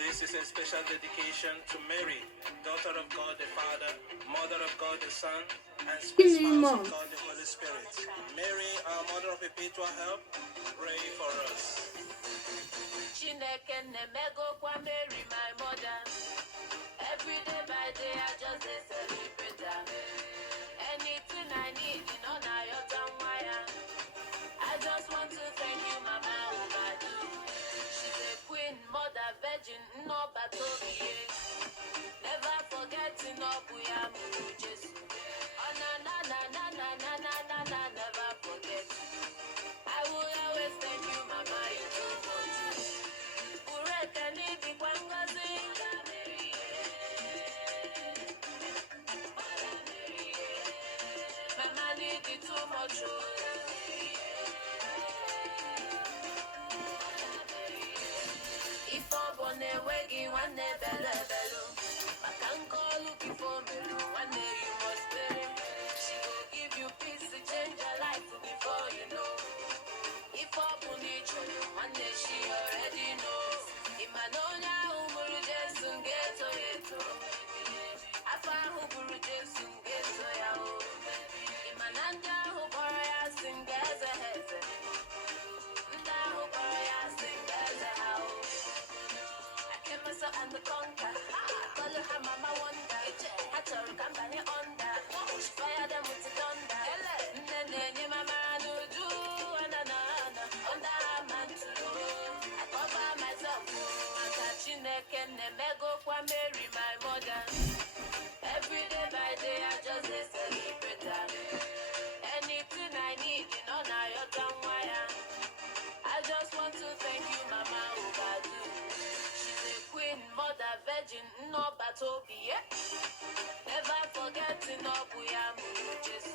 This is a special dedication to Mary, daughter of God the Father, mother of God the Son, and sweet spouse of God the Holy Spirit. Mary, our mother of perpetual help, pray for us. Chineke nemego kwa Mary, my mother. Every day by day, I just celebrate her. Anything I need, you know, now you're done wire. I just want to thank you, Mama Obadu. She's a queen, mother, virgin, no battle. Never forgetting no buya mujes. Oh na na na na na na na na na, never forget. I will always thank you, Mama. You do much. Ureka ni di kwangazi. Mama need it too much. If I want to wagi one day bella bello, I can call looking for me. One day you must pay. She will give you peace to change your life before you know. If I want to one day she already knows. Imanonya umuru jesu ngeto yeto. Afa umuru jesu ngeto yao. Imananda ubora ya singeze heze. Nda ubora ya singeze hao. And the conquer. I call her Mama Wonder. I told her company under. She fire them with the thunder. And then you Mama no do. Under her man to do. I cover myself. I'm touching neck and then go kwa Mary, my mother. Every day by day, I just celebrate her. Anything I need, you know, now you're done wire. I just want to thank you, Mama Obadu. Queen, mother, virgin, no battle be never forgetting no buya mujes.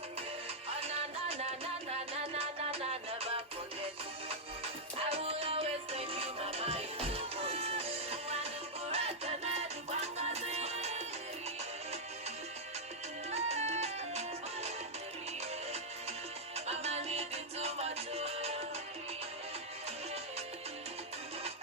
Oh na na na na na na na na na, never forget. I will always thank you.